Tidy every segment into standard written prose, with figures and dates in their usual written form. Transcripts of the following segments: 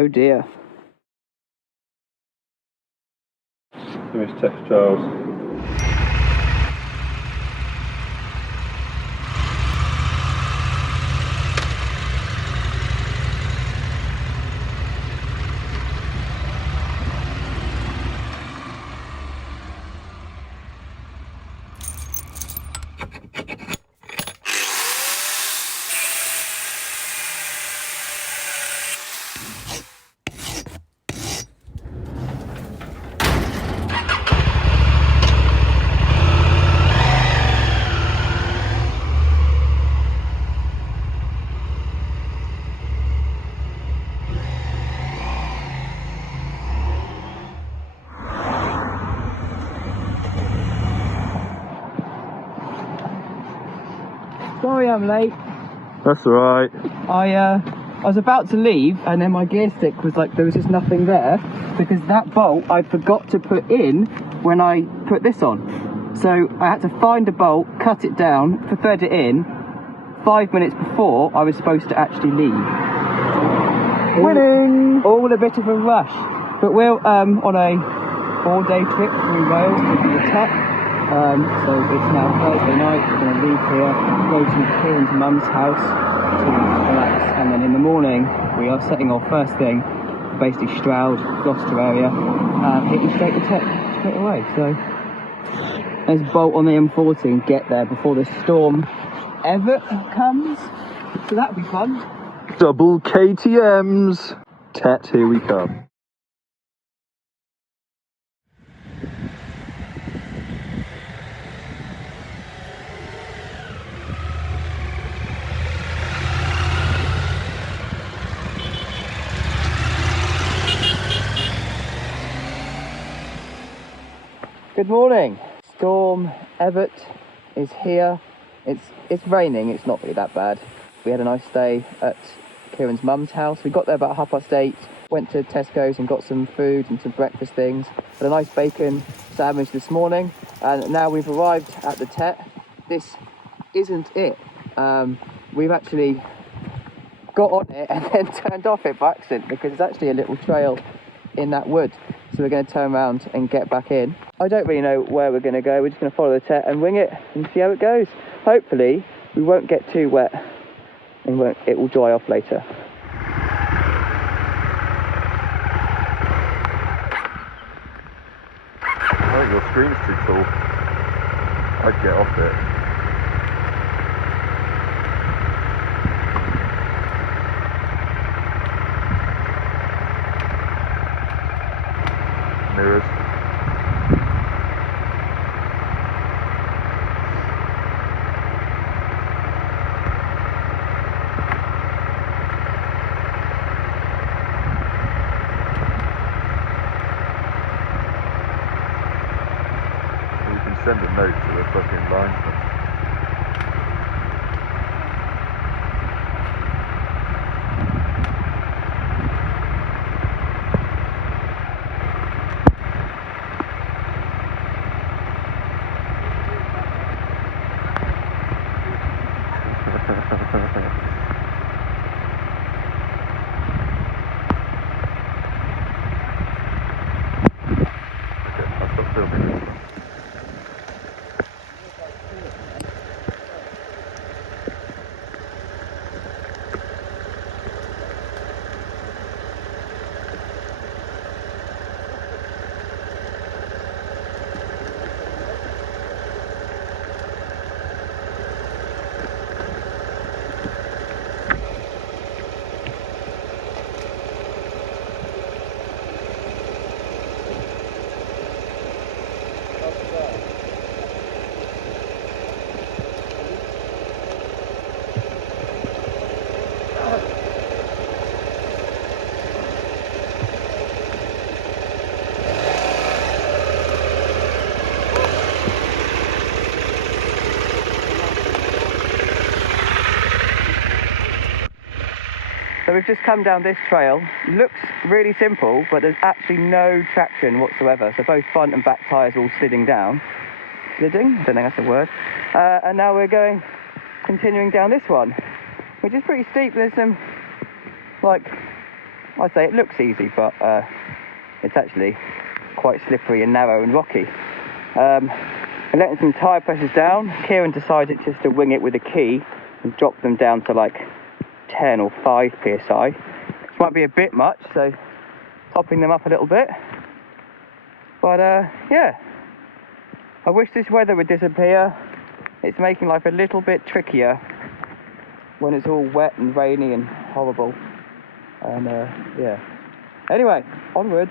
Oh dear. Finish test trials. Sorry I'm late. That's alright. I was about to leave and then my gear stick was like, there was just nothing there because that bolt I forgot to put in when I put this on. So I had to find a bolt, cut it down, thread it in 5 minutes before I was supposed to actually leave. Winning! All a bit of a rush. But we're on a 4-day trip through Wales to do the TET. So it's now Thursday night, we're going to leave here, go to Kieran's mum's house to relax, and then in the morning we are setting off first thing, basically Stroud, Gloucester area, hitting straight to TET straight away. So let's bolt on the M40 and get there before the storm ever comes, so that'll be fun. Double KTMs! TET, here we come. Good morning. Storm Everett is here. It's raining, it's not really that bad. We had a nice day at Kieran's mum's house. We got there about 8:30, went to Tesco's and got some food and some breakfast things. Had a nice bacon sandwich this morning, and now we've arrived at the TET. This isn't it. We've actually got on it and then turned off it by accident because it's actually a little trail in that wood. So we're going to turn around and get back in. I don't really know where we're going to go. We're just going to follow the TET and wing it and see how it goes. Hopefully we won't get too wet and it will dry off later. Oh, your screen's too tall. I'd get off it. Mirrors. You can send a note to the fucking linesman. I'll stop filming. So we've just come down this trail. Looks really simple, but there's actually no traction whatsoever. So both front and back tyres are all sliding down. Sliding? I don't think that's a word. And now we're continuing down this one, which is pretty steep. There's some, like, I'd say it looks easy, but it's actually quite slippery and narrow and rocky. And letting some tyre pressures down, Kieran decided just to wing it with a key and drop them down to like 10 or 5 psi, which might be a bit much, so topping them up a little bit. But yeah, I wish this weather would disappear. It's making life a little bit trickier when it's all wet and rainy and horrible. And yeah. Anyway, onwards.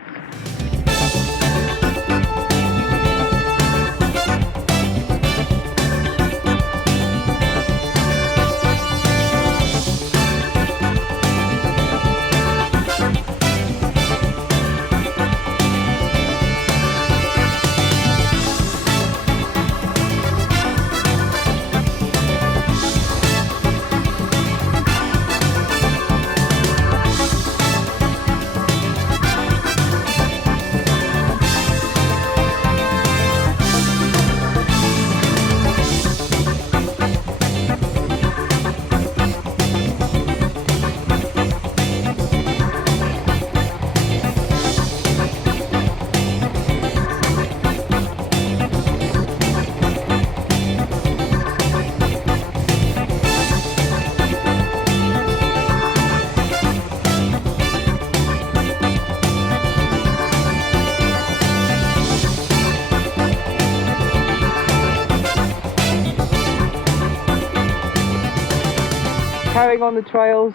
Carrying on the trails,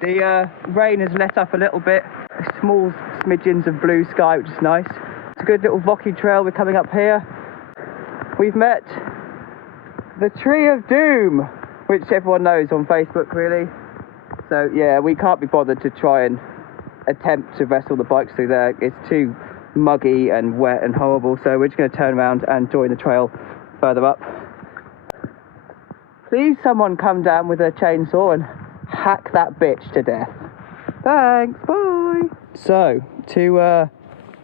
the rain has let up a little bit, small smidgens of blue sky, which is nice. It's a good little rocky trail. We're coming up here. We've met the Tree of Doom, which everyone knows on Facebook really. So yeah, we can't be bothered to try and attempt to wrestle the bikes through there. It's too muggy and wet and horrible, so we're just going to turn around and join the trail further up. Please someone come down with a chainsaw and hack that bitch to death. Thanks, bye. So, to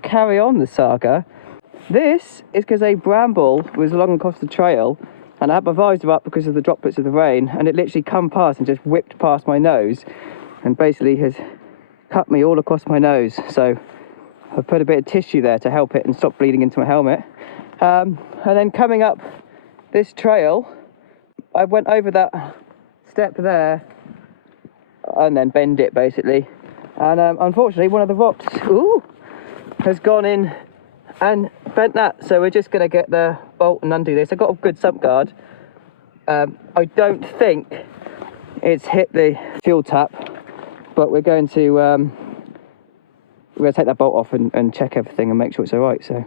carry on the saga, this is because a bramble was along across the trail and I had my visor up because of the droplets of the rain, and it literally come past and just whipped past my nose and basically has cut me all across my nose. So I've put a bit of tissue there to help it and stop bleeding into my helmet. And then coming up this trail, I went over that step there and then bend it basically, and unfortunately one of the rocks has gone in and bent that, so we're just going to get the bolt and undo this. I've got a good sump guard. I don't think it's hit the fuel tap, but we're going to take that bolt off and check everything and make sure it's all right. So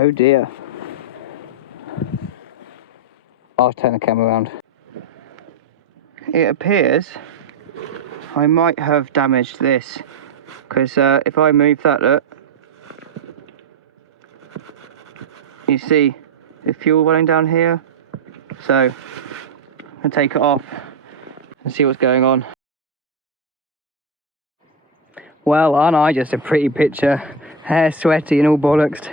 oh dear. I'll turn the camera around. It appears I might have damaged this, because if I move that, look, you see the fuel running down here. So I'm going to take it off and see what's going on. Well, aren't I just a pretty picture? Hair sweaty and all bollocks.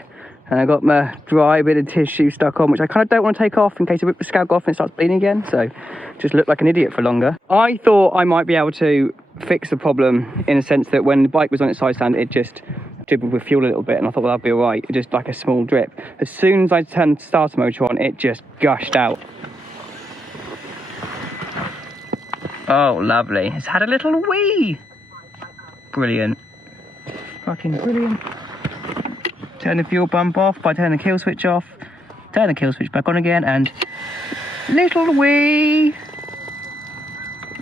And I got my dry bit of tissue stuck on, which I kind of don't want to take off in case I rip the scalp off and it starts bleeding again. So just look like an idiot for longer. I thought I might be able to fix the problem in a sense that when the bike was on its side stand, it just dribbled with fuel a little bit, and I thought, well, that'd be all right. Just like a small drip. As soon as I turned the starter motor on, it just gushed out. Oh, lovely. It's had a little wee. Brilliant. Fucking brilliant. Turn the fuel pump off by turning the kill switch off, turn the kill switch back on again, and little wee.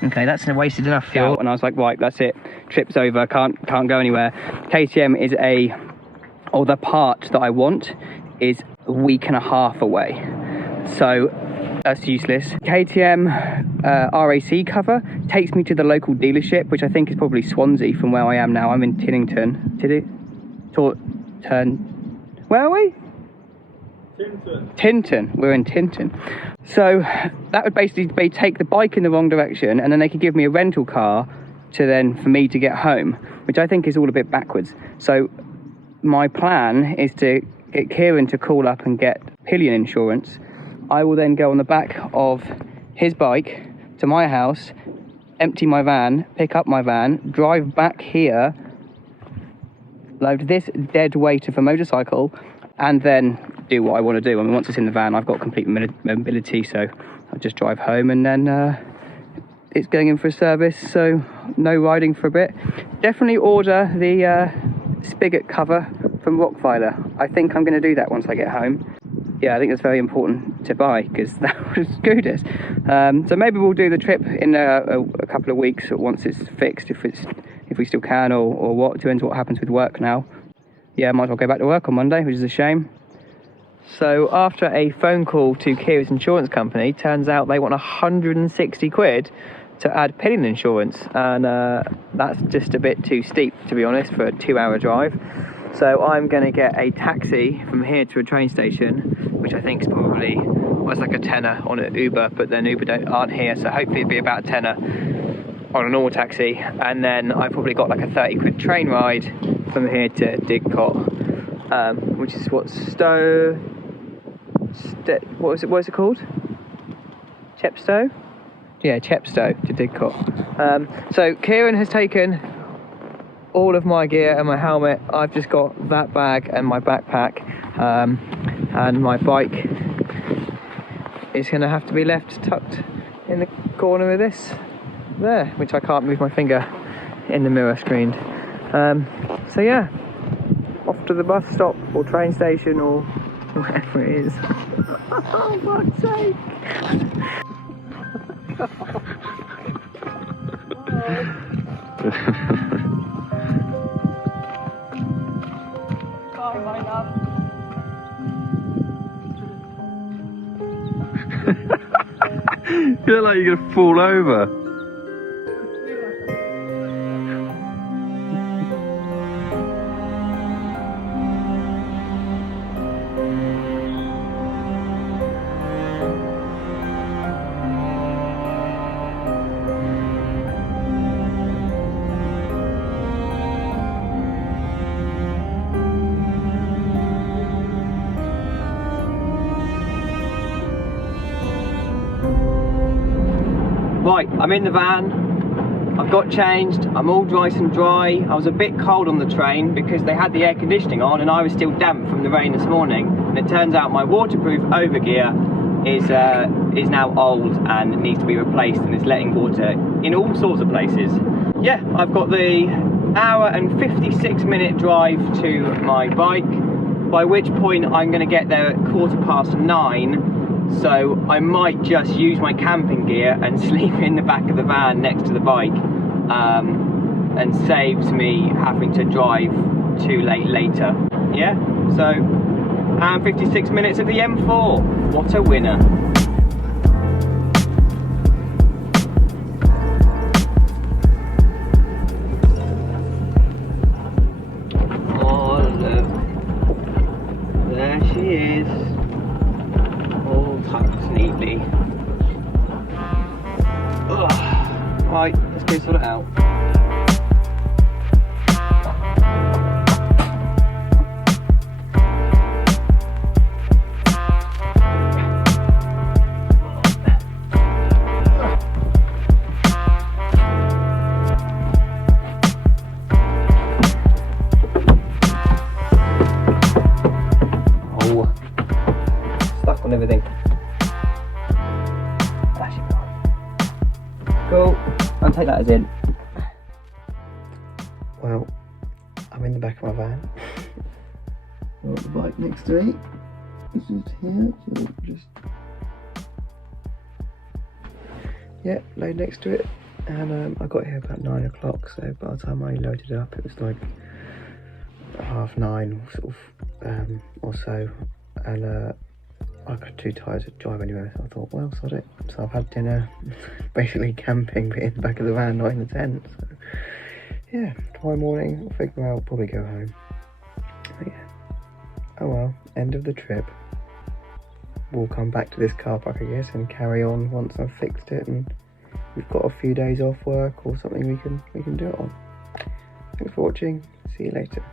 Okay, that's wasted enough fuel. And I was like, right, that's it, trip's over, can't go anywhere. KTM is a or the part that I want, is a week and a half away. So that's useless. KTM RAC cover takes me to the local dealership, which I think is probably Swansea from where I am now. I'm in Tinnington. Where are we? Tinton. We're in Tinton. So that would basically be take the bike in the wrong direction, and then they could give me a rental car for me to get home, which I think is all a bit backwards. So my plan is to get Kieran to call up and get pillion insurance. I will then go on the back of his bike to my house, empty my van, pick up my van, drive back here, load this dead weight of a motorcycle, and then do what I want to do. I mean, once it's in the van, I've got complete mobility, so I'll just drive home, and then it's going in for a service, so no riding for a bit. Definitely order the spigot cover from Rockfiler. I think I'm going to do that once I get home. Yeah, I think that's very important to buy, because that was good. So maybe we'll do the trip in a couple of weeks once it's fixed, if we still can, or what. Depends what happens with work now. Yeah, I might as well go back to work on Monday, which is a shame. So after a phone call to Kira's insurance company, turns out they want 160 quid to add pillion insurance, and that's just a bit too steep, to be honest, for a 2-hour drive. So I'm going to get a taxi from here to a train station, which I think is probably, well, it's like a tenner on an Uber, but then Uber aren't here, so hopefully it'll be about a tenner on a normal taxi. And then I've probably got like a 30 quid train ride from here to Didcot, which is what what is it called? Chepstow? Yeah, Chepstow to Didcot. So Kieran has taken all of my gear and my helmet. I've just got that bag and my backpack, and my bike is going to have to be left tucked in the corner of this there, which I can't move my finger in the mirror screen. So yeah, off to the bus stop or train station or wherever it is. Oh, fuck's sake! Bye, my love. You look like you're gonna fall over. Right, I'm in the van, I've got changed, I'm all nice and dry. I was a bit cold on the train because they had the air conditioning on and I was still damp from the rain this morning. And it turns out my waterproof overgear is now old and needs to be replaced, and it's letting water in all sorts of places. Yeah, I've got the hour and 56-minute drive to my bike, by which point I'm going to get there at 9:15. So I might just use my camping gear and sleep in the back of the van next to the bike, and saves me having to drive too late later. Yeah, so 56 minutes of the M4. What a winner. Oh look, there she is. Tucked neatly. Ugh. Right, let's go sort it out. Oh, stuck on everything. Cool, I'll take that as in. Well, I'm in the back of my van. I've got the bike next to me. This is here, so just... yeah, laid next to it. And I got here about 9 o'clock, so by the time I loaded it up it was like 9:30 sort of or so, and I got too tired to drive anywhere, so I thought, well, sod it. So I've had dinner, basically camping, but in the back of the van, not in the tent. So yeah, tomorrow morning we'll figure out, probably go home. But yeah, oh well, end of the trip. We'll come back to this car park, I guess, and carry on once I've fixed it and we've got a few days off work or something we can do it on. Thanks for watching. See you later.